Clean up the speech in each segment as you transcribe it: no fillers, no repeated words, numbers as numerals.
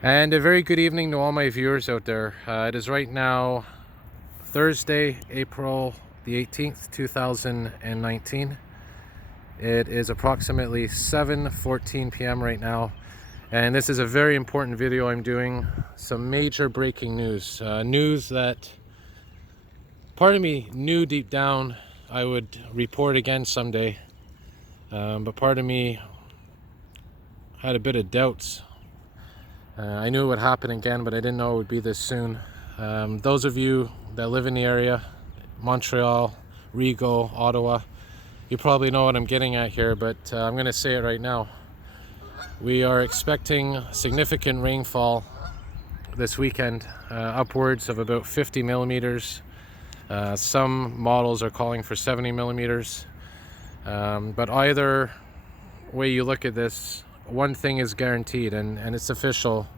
And a very good evening to all my viewers out there. It is right now Thursday, April the 18th, 2019. It is approximately 7:14 p.m. right now, and this is a very important video I'm doing. Some major breaking news. News that part of me knew deep down I would report again someday, but part of me had a bit of doubts. I knew it would happen again, but I didn't know it would be this soon. Those of you that live in the area, Montreal, Rigaud, Ottawa, you probably know what I'm getting at here, but I'm going to say it right now. We are expecting significant rainfall this weekend, upwards of about 50 millimeters. Some models are calling for 70 millimeters. But either way you look at this, one thing is guaranteed, and it's official.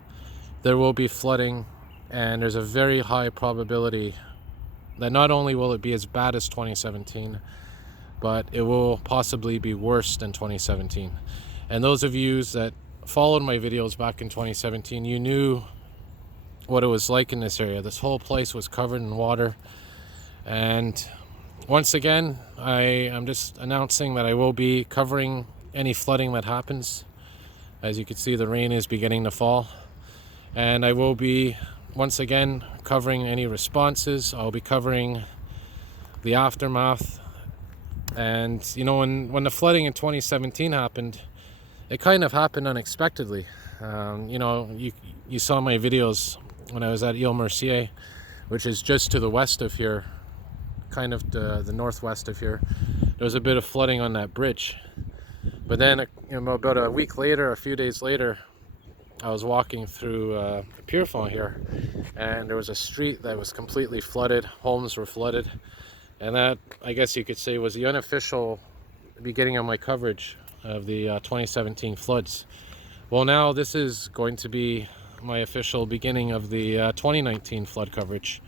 There will be flooding, and there's a very high probability that not only will it be as bad as 2017, but it will possibly be worse than 2017. And those of you that followed my videos back in 2017, you knew what it was like in this area. This whole place was covered in water. And once again, I am just announcing that I will be covering any flooding that happens. As you can see, the rain is beginning to fall. And I will be, once again, covering any responses. I'll be covering the aftermath. And, you know, when the flooding in 2017 happened, it kind of happened unexpectedly. You know, you saw my videos when I was at Ile Mercier, which is just to the west of here, kind of the northwest of here. There was a bit of flooding on that bridge. But then, you know, about a week later, a few days later, I was walking through Pierrefonds here, and there was a street that was completely flooded. Homes were flooded, and that, I guess you could say, was the unofficial beginning of my coverage of the 2017 floods. Well, now this is going to be my official beginning of the 2019 flood coverage.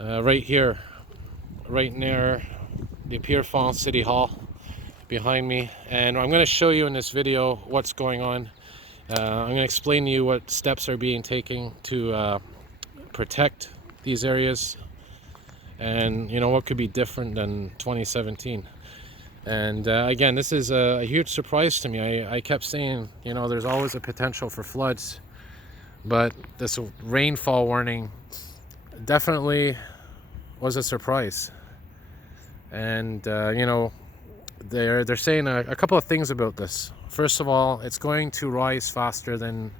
Right here, right near the Pierrefonds City Hall behind me, and I'm going to show you in this video what's going on. I'm going to explain to you what steps are being taken to protect these areas, and you know what could be different than 2017. And again, this is a huge surprise to me. I kept saying, you know, there's always a potential for floods, but this rainfall warning definitely was a surprise. And you know, they're saying a couple of things about this. First of all, it's going to rise faster than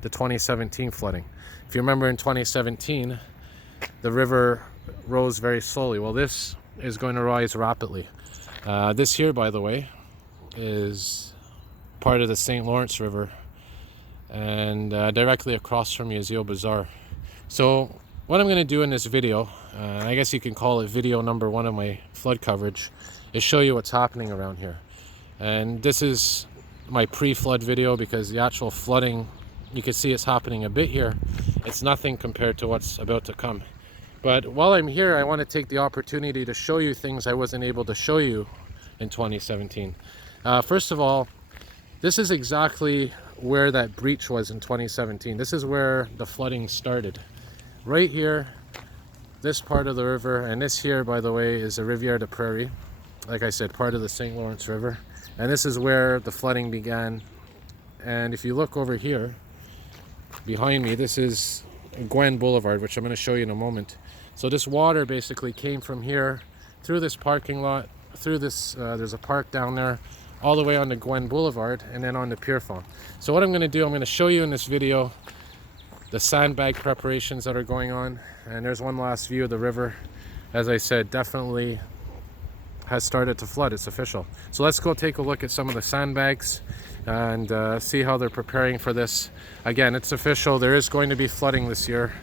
the 2017 flooding. If you remember, in 2017, the river rose very slowly. Well, this is going to rise rapidly. This here, by the way, is part of the St. Lawrence River, and directly across from me is Ile Bazaar. So what I'm going to do in this video, I guess you can call it video number 1 of my flood coverage, is show you what's happening around here. And this is my pre-flood video, because the actual flooding, you can see it's happening a bit here. It's nothing compared to what's about to come. But while I'm here, I want to take the opportunity to show you things I wasn't able to show you in 2017. First of all, this is exactly where that breach was in 2017. This is where the flooding started. Right here, this part of the river, and this here, by the way, is the Rivière des Prairies. Like I said, part of the St. Lawrence River. And this is where the flooding began. And if you look over here, behind me, this is Gwen Boulevard, which I'm going to show you in a moment. So this water basically came from here, through this parking lot, through this, there's a park down there, all the way onto Gwen Boulevard, and then on to Pierrefonds. So what I'm going to do, I'm going to show you in this video the sandbag preparations that are going on. And there's one last view of the river. As I said, definitely has started to flood. It's official. So let's go take a look at some of the sandbags and see how they're preparing for this. Again, it's official. There is going to be flooding this year,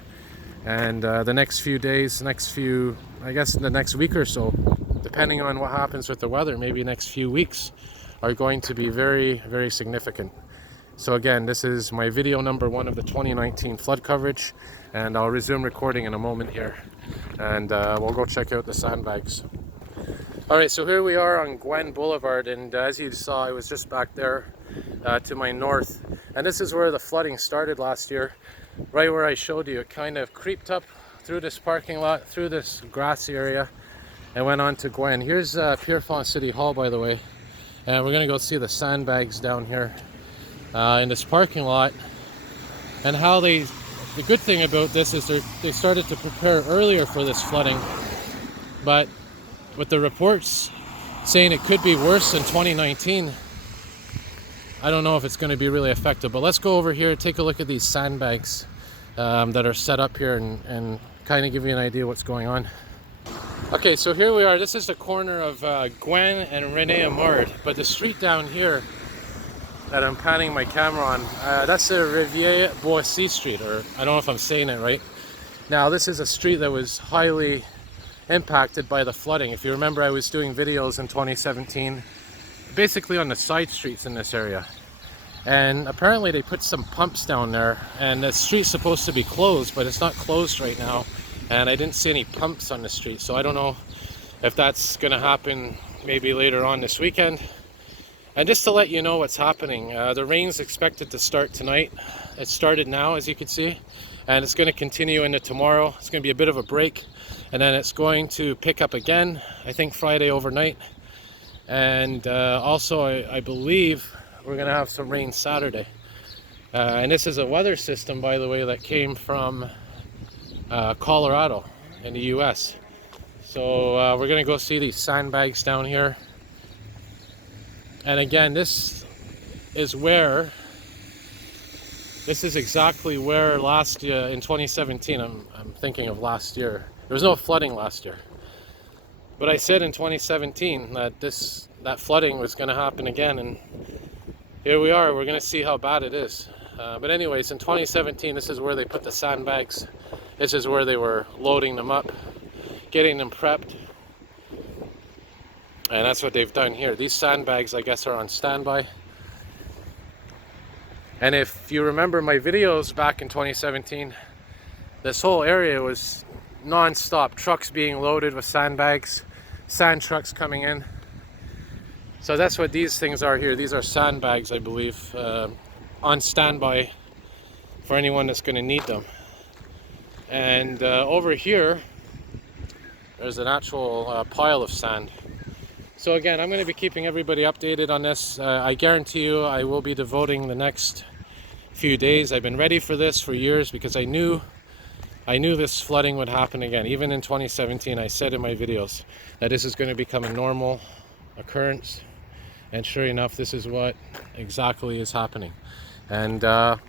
and the next few days, I guess the next week or so, depending on what happens with the weather, maybe next few weeks, are going to be very, very significant. So again, this is my video number 1 of the 2019 flood coverage, and I'll resume recording in a moment here, and we'll go check out the sandbags. All right, so here we are on Gwen Boulevard, and as you saw, I was just back there to my north. And this is where the flooding started last year, right where I showed you. It kind of creeped up through this parking lot, through this grassy area, and went on to Gwen. Here's Pierrefonds City Hall, by the way. And we're gonna go see the sandbags down here in this parking lot. And how the good thing about this is they started to prepare earlier for this flooding, but with the reports saying it could be worse in 2019, I don't know if it's going to be really effective. But let's go over here, take a look at these sandbags that are set up here, and kind of give you an idea what's going on. Okay, so here we are. This is the corner of Gwen and Rene Amard, but the street down here that I'm panning my camera on, that's the Rivière Boissy Street, or I don't know if I'm saying it right. Now, this is a street that was highly impacted by the flooding. If you remember, I was doing videos in 2017 basically on the side streets in this area, and apparently they put some pumps down there, and the street's supposed to be closed, but it's not closed right now, and I didn't see any pumps on the street, so I don't know if that's going to happen maybe later on this weekend. And just to let you know what's happening, the rain's expected to start tonight. It started now, as you can see, and it's going to continue into tomorrow. It's going to be a bit of a break, and then it's going to pick up again, I think Friday overnight. And also, I believe we're going to have some rain Saturday. And this is a weather system, by the way, that came from Colorado in the US. So we're going to go see these sandbags down here. And again, this is exactly where last year, in 2017, I'm thinking of last year. There was no flooding last year. But I said in 2017 that that flooding was going to happen again, and here we are. We're going to see how bad it is. But anyways, in 2017, this is where they put the sandbags. This is where they were loading them up, getting them prepped. And that's what they've done here. These sandbags, I guess, are on standby. And if you remember my videos back in 2017, this whole area was non-stop trucks being loaded with sandbags, sand trucks coming in. So that's what these things are here. These are sandbags, I believe, on standby for anyone that's going to need them. And over here, there's an actual pile of sand. So again, I'm going to be keeping everybody updated on this. I guarantee you I will be devoting the next few days. I've been ready for this for years because I knew this flooding would happen again. Even in 2017, I said in my videos that this is going to become a normal occurrence. And sure enough, this is what exactly is happening. And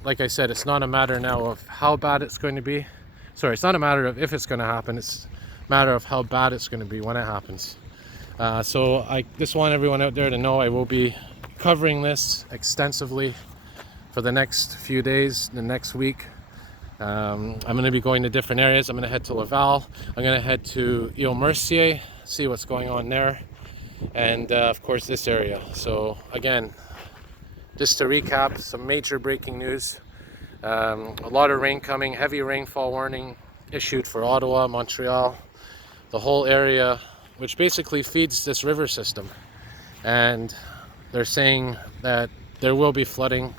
like I said, it's not a matter now of how bad it's going to be. Sorry, it's not a matter of if it's going to happen. It's a matter of how bad it's going to be when it happens. So I just want everyone out there to know I will be covering this extensively for the next few days, the next week. I'm going to be going to different areas. I'm going to head to Laval. I'm going to head to Ile-Mercier, see what's going on there. And of course this area. So again, just to recap, some major breaking news. A lot of rain coming, heavy rainfall warning issued for Ottawa, Montreal, the whole area, which basically feeds this river system. And they're saying that there will be flooding,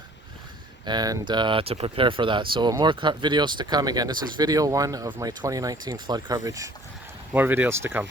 and to prepare for that. So more videos to come. Again, this is video 1 of my 2019 flood coverage. More videos to come.